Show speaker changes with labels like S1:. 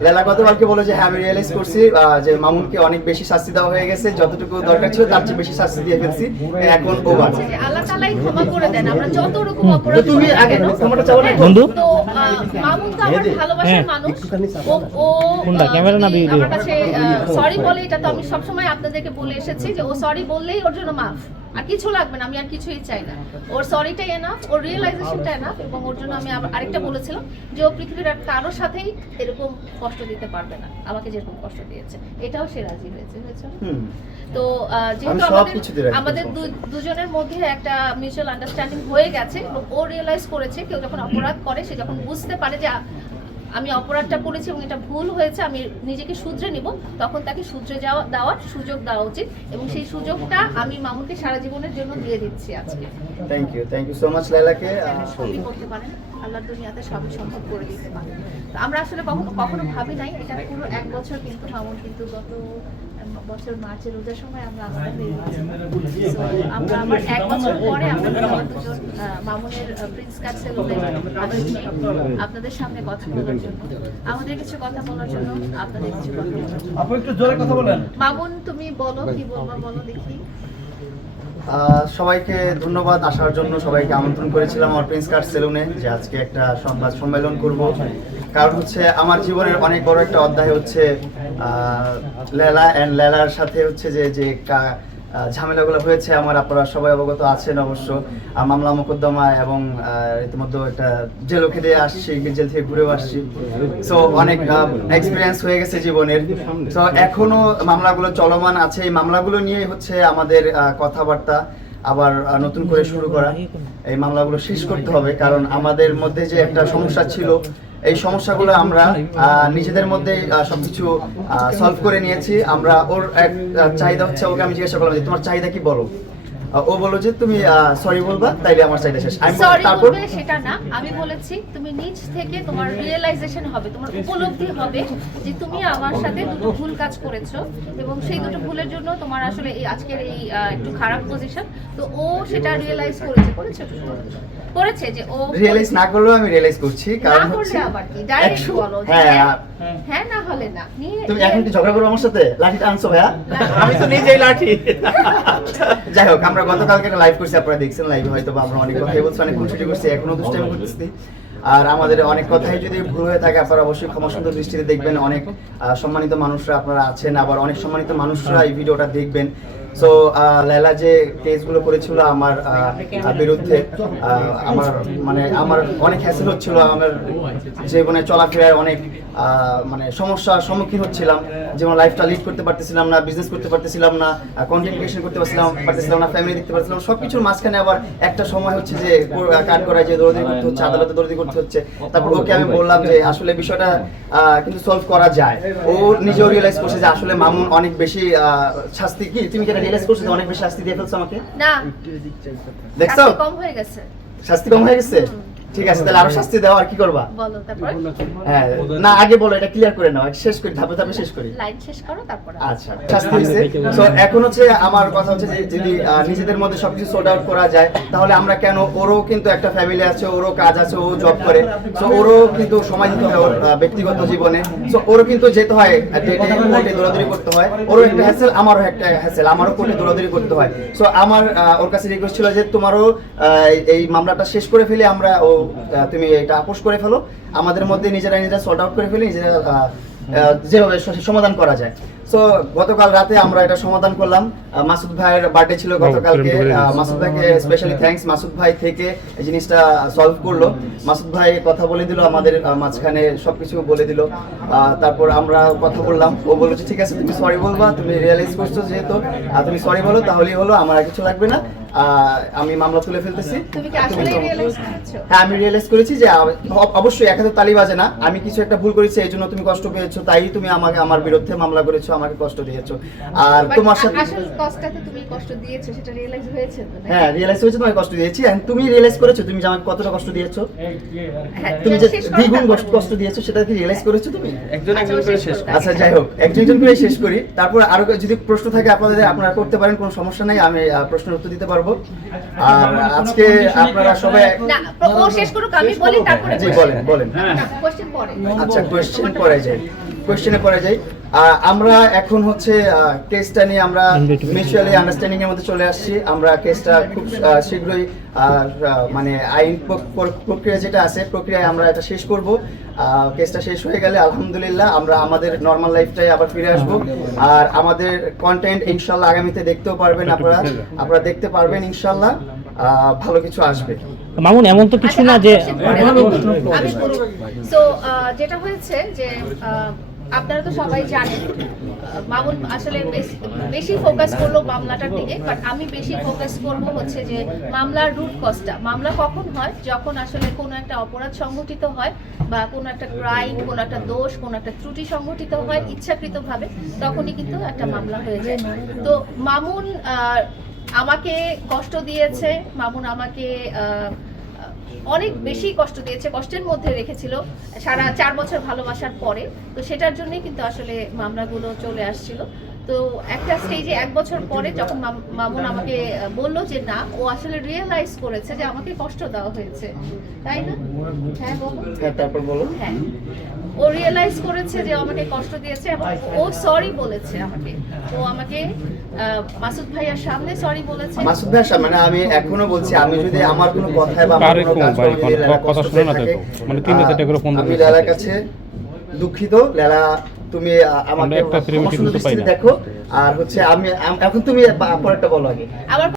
S1: গতকালকে বলে যে হ্যাঁ আমি রিয়েলাইজ করছি যে মামুনকে অনেক বেশি শাস্তি দেওয়া হয়ে গেছে যতটুকু দরকার ছিল তার চেয়ে বেশি শাস্তি দিয়ে ফেলছি এখন ওভার
S2: আল্লাহ তালাই ক্ষমা করে দেন আমরা যত রকম অপরাধ
S1: তুমি আগে ক্ষমাটা চাও না?
S3: বন্ধু?
S2: মামুন তো আমার ভালোবাসার
S3: হ্যাঁ।
S2: মানুষ ও ও
S3: কোনটা, ক্যামেরা না
S2: যদি
S3: ভিডিও?
S2: আমার কাছে সরি বলে এটা তো আমি সবসময় আপনাদেরকে বলে এসেছি যে ও সরি বললেই ওর জন্য মাফ আর কিছু লাগবে না আমি আর কিছুই চাই না ওর সরিটাই এনাফ ওর রিয়েলাইজেশনটা এনাফ এবং ওর জন্য আমি আরেকটা বলেছিলাম যে ও পৃথিবীর আর কারোর সাথেই এরকম কষ্ট দিতে পারবে না। আমাকে যেরকম কষ্ট দিয়েছে। এটাও সে রাজি হয়েছে হয়েছে। তো আহ, যেহেতু আমাদের আমাদের দু- দুজনের মধ্যে একটা মিউচুয়াল আন্ডারস্ট্যান্ডিং হয়ে গেছে ও রিয়েলাইজ করেছে কেউ যখন অপরাধ করে সে যখন বুঝতে পারে যে আমি অপরাধটা করেছি এবং এটা ভুল হয়েছে আমি নিজেকে শুধরে নিব। তখন তাকে শুধরে যাওয়া দেওয়ার সুযোগ দেওয়া উচিত এবং সেই সুযোগটা আমি মামুনকে সারা জীবনের জন্য দিয়ে দিচ্ছি আজকে।
S1: Thank you thank you so much লেলাকে
S2: সবই করতে পারেন। আল্লাহর দুনিয়াতে সবই সম্ভব করে দিতে পারেন। তো আমরা আসলে কখনো কখনো ভাবি নাই এটা পুরো এক বছর কিন্তু মামুন কিন্তু গত বছর মার্চের রোজার সময় আমরা আলাদা হয়ে আমরা আমার এক বছর পরে আমরা দুজন মামুনের প্রিন্স সেলুনে আপনাদের সামনে কথা বলার জন্য। আমাদের কিছু কথা বলার জন্য আপনাদের কিছু কথা
S4: আপু একটু জোরে কথা বলেন।
S2: মামুন তুমি বলো কি বলব বলো দেখি।
S1: আহ, সবাইকে ধন্যবাদ আসার জন্য সবাইকে আমন্ত্রণ করেছিলাম আমার প্রিন্স কার্ড সেলুনে যে আজকে একটা সংবাদ সম্মেলন করব। কারণ হচ্ছে আমার জীবনের অনেক বড় একটা অধ্যায় হচ্ছে আহ, লেলা অ্যান্ড লেলার সাথে হচ্ছে যে যে ঝামেলাগুলো হয়েছে, আমার আপনারা সবাই অবগত আছেন অবশ্য। মামলা মোকদ্দমা এবং ইতিমধ্যে একটা জেলও খেতে আসছি জেল থেকে ঘুরেও আসছি। সো অনেক এক্সপিরিয়েন্স হয়ে গেছে জীবনের। তো এখনও মামলাগুলো চলমান আছে। এই মামলাগুলো নিয়ে হচ্ছে আমাদের কথাবার্তা। আবার নতুন করে শুরু করা। এই মামলাগুলো শেষ করতে হবে, কারণ আমাদের মধ্যে যে একটা সমস্যা ছিল এই সমস্যাগুলো আমরা নিজেদের মধ্যে সবকিছু সলভ করে নিয়েছি। আমরা ওর এক চাহিদা হচ্ছে ওকে আমি জিজ্ঞাসা করলাম যে, তোমার চাহিদা কি বলো? ও বলল যে তুমি সরি বলবা তাইলে আমার চাহিদা শেষ। আমি তারপর
S2: সেটা না আমি বলেছি তুমি নিজ থেকে তোমার রিয়েলাইজেশন হবে তোমার উপলব্ধি হবে যে তুমি আমার সাথে দুটো ভুল কাজ করেছ এবং সেই দুটো ভুলের জন্য তোমার আসলে এই আজকের এই একটু খারাপ পজিশন তো ও সেটা রিয়েলাইজ করেছে করেছে করেছে যে ও
S1: রিয়েলাইজ না করলেও আমি রিয়েলাইজ করছি কারণ
S2: না
S1: হচ্ছে
S2: করলে আবার কি? ডাইরেক্ট বলো
S1: হ্যাঁ।
S2: হ্যাঁ হ্যাঁ না হলে না।
S1: তুমি এখন কি ঝগড়া করব আমার সাথে? লাঠিটা আনছো ভাইয়া?
S4: আমি তো নিজেই লাঠি।
S1: যাই হোক আমরা গতকালকে একটা লাইভ করছি, আপনারা দেখছেন লাইভে হয়তো আমরা অনেক কথাই বলছি, অনেক খুনসুটি করছি, এখনও দুষ্টাইম করতেছি। আর আমাদের অনেক কথাই যদি ভুল হয়ে থাকে, আপনারা অবশ্যই ক্ষমা সুন্দর দৃষ্টিতে দেখবেন। অনেক সম্মানিত মানুষরা আপনারা আছেন, আবার অনেক সম্মানিত মানুষরা এই ভিডিওটা দেখবেন। সো যে কেসগুলো করেছিল আমার বিরুদ্ধে আমার মানে আমার অনেক হ্যাসেল হচ্ছিল, আমার জীবনে চলাফেরায় অনেক মানে সমস্যার সম্মুখীন হচ্ছিলাম। যেমন লাইফটা লিড করতে পারতেছিলাম না বিজনেস করতে পারতেছিলাম না করতে পারছিলাম, পারতেছিলাম না ফ্যামিলি দেখতে পারছিলাম সব কিছুর মাঝখানে আবার একটা সময় হচ্ছে যে কাট করায় যে দৌড়াদৌড়ি করতে হচ্ছে, আদালতে দৌড়াদৌড়ি করতে হচ্ছে। তারপর ওকে আমি বললাম যে, আসলে বিষয়টা কিন্তু সলভ করা যায়। ও নিজেও রিয়েলাইজ করছে যে, আসলে মামুন অনেক বেশি শাস্তি কি? তুমি কি রিয়েলাইজ করছ অনেক বেশি শাস্তি দিয়ে ফেলছো আমাকে।
S2: না।
S1: দেখছ?
S2: কম হয়ে গেছে।
S1: শাস্তি কম হয়ে গেছে? ঠিক আছে তাহলে আরও শাস্তি দাও আর কি করবা?
S2: বলো তারপর?
S1: হ্যাঁ না আগে বলো এটা ক্লিয়ার করে নাও শেষ করি ধাপে ধাপে শেষ করি।
S2: লাইন শেষ করো তারপর
S1: আচ্ছা শাস্তি হয়েছে। তো এখন হচ্ছে আমার কথা হচ্ছে যে যদি নিজেদের মধ্যে সবকিছু সোর্ট আউট করা যায় তাহলে আমরা কেন ওরও কিন্তু একটা ফ্যামিলি আছে ওরও কাজ আছে ও জব করে। তো ওরও কিন্তু সময় দিতে হয় ওর ব্যক্তিগত জীবনে। তো ওরও কিন্তু যেতে হয় ডেটে কোর্টে দৌড়াদৌড়ি করতে হয়। ওরও একটা হ্যাসেল আমারও একটা হ্যাসেল আমারও কোর্টে দৌড়াদৌড়ি করতে হয়। সো আমার ওর কাছে রিকোয়েস্ট ছিল যে তোমারও এই মামলাটা শেষ করে ফেলে আমরা ও তুমি এটা আপোষ করে ফেলো। আমাদের মধ্যে নিজেরা নিজেরা সর্ট আউট করে ফেলি, নিজেরা যেভাবে সমাধান করা যায়। সো গতকাল রাতে আমরা এটা সমাধান করলাম। মাসুদ ভাইয়ের বার্থডে ছিল গতকালকে। মাসুদ ভাইকে স্পেশালি থ্যাঙ্কস মাসুদ ভাই থেকে এই জিনিসটা সলভ করল। মাসুদ ভাই কথা বলে দিল আমাদের মাঝখানে সবকিছু বলে দিল। তারপর আমরা কথা বললাম। ও বলল যে, ঠিক আছে তুমি সরি বলবা তুমি রিয়েলাইজ করছ যেহেতু। তুমি সরি বলো তাহলেই হলো আমার আর কিছু লাগবে না। আহ, আমি মামলা তুলে ফেলতেছি।
S2: তুমি কি আসলে রিয়েলাইজ করেছ?
S1: হ্যাঁ আমি রিয়েলাইজ করেছি যে অবশ্যই এক হাতে তালি বাজে না। আমি কিছু একটা ভুল করেছি এই জন্য তুমি কষ্ট পেয়েছ তাই তুমি আমাকে আমার বিরুদ্ধে মামলা করেছ আমাকে কষ্ট দিয়েছ। আর তোমার সাথে
S2: আসল কষ্টটাতে তুমি কষ্ট দিয়েছ সেটা রিয়েলাইজ হয়েছে তো
S1: হ্যাঁ রিয়েলাইজ হয়েছে তোমাকে কষ্ট দিয়েছি। And তুমি রিয়েলাইজ করেছ তুমি যে আমাকে কতটা কষ্ট দিয়েছ?
S2: হ্যাঁ,
S1: তুমি যে দ্বিগুণ কষ্ট- কষ্ট দিয়েছ সেটা কি রিয়েলাইজ করেছ তুমি?
S4: একজন একজন
S2: আচ্ছা,
S4: করে
S2: শেষ।
S1: আচ্ছা যাই হোক একজন একজন করে শেষ করি। তারপর আরও যদি প্রশ্ন থাকে আপনাদের আপনারা করতে পারেন কোনো সমস্যা নাই আমি প্রশ্নের উত্তর দিতে পারব। আর আজকে আপনারা সবাই
S2: না ও শেষ করুক আমি বলি তারপরে
S1: জি বলেন বলেন।
S2: কোশ্চেন পরে।
S1: আচ্ছা কোয়েশ্চেন পরে যাই। কোয়েশ্চেনে পড়ে যাই। আমরা এখন হচ্ছে কেসটা নিয়ে আমরা মিউচুয়ালি আন্ডারস্ট্যান্ডিং এর মধ্যে চলে আসছি। আমরা কেসটা খুব শীঘ্রই মানে আইন প্র- প্র- প্রক্রিয়া যেটা আছে প্রক্রিয়ায় আমরা এটা শেষ করব। কেসটা শেষ হয়ে গেলে আলহামদুলিল্লাহ আমরা আমাদের নর্মাল লাইফটাই আবার ফিরে আসব। আর আমাদের কন্টেন্ট ইনশাল্লাহ আগামীতে দেখতেও পারবেন আপনারা। আপনারা দেখতে পারবেন ইনশাল্লাহ। আহ, ভালো কিছু আসবে।
S3: মামুন এমন তো কিছু না যে
S2: সো যেটা হয়েছে যে আপনারা তো সবাই জানেন মামুন আসলে বেশ- ফোকাস করল মামলাটার দিকে বাট আমি বেশি ফোকাস করব হচ্ছে যে মামলার রুট কজটা মামলা কখন হয়? যখন আসলে কোনো একটা অপরাধ সংঘটিত হয় বা কোনো একটা ক্রাইম কোনো একটা দোষ কোনো একটা ত্রুটি সংঘটিত হয় ইচ্ছাকৃতভাবে তখনই কিন্তু একটা মামলা হয়ে যায়। তো মামুন আমাকে কষ্ট দিয়েছে মামুন আমাকে আহ, অনেক বেশি কষ্ট দিয়েছে, কষ্টের মধ্যে রেখেছিল সারা চার বছর ভালোবাসার পরে। তো সেটার জন্যই কিন্তু আসলে মামলাগুলো চলে আসছিল। তো একটা স্টেজে এক বছর পরে যখন মাম- মামুন আমাকে বলল যে না ও আসলে রিয়েলাইজ করেছে যে আমাকে কষ্ট দেওয়া হয়েছে। তাই না? হ্যাঁ
S1: হ্যাঁ তারপর বলো।
S2: হ্যাঁ। ও রিয়েলাইজ করেছে যে আমাকে কষ্ট দিয়েছে এবং ও সরি বলেছে আমাকে। ও আমাকে মাসুদ ভাইয়ার সামনে সরি বলেছে।
S1: মাসুদ ভাই আসা, মানে আমি এখনও বলছি আমি যদি আমার কোনো কথায় বা আমার কোনো
S5: কোন
S1: কাজ
S5: কথা শুনে না তো।
S1: থাকে,
S5: মানে তিনটা চারটা করে ফোন
S1: আমি লেলার। কাছে দুঃখিত। লেলা তুমি আমাকে। দেখো আর হচ্ছে আমি এখন তুমি পরেরটা বলো আগে
S2: আমার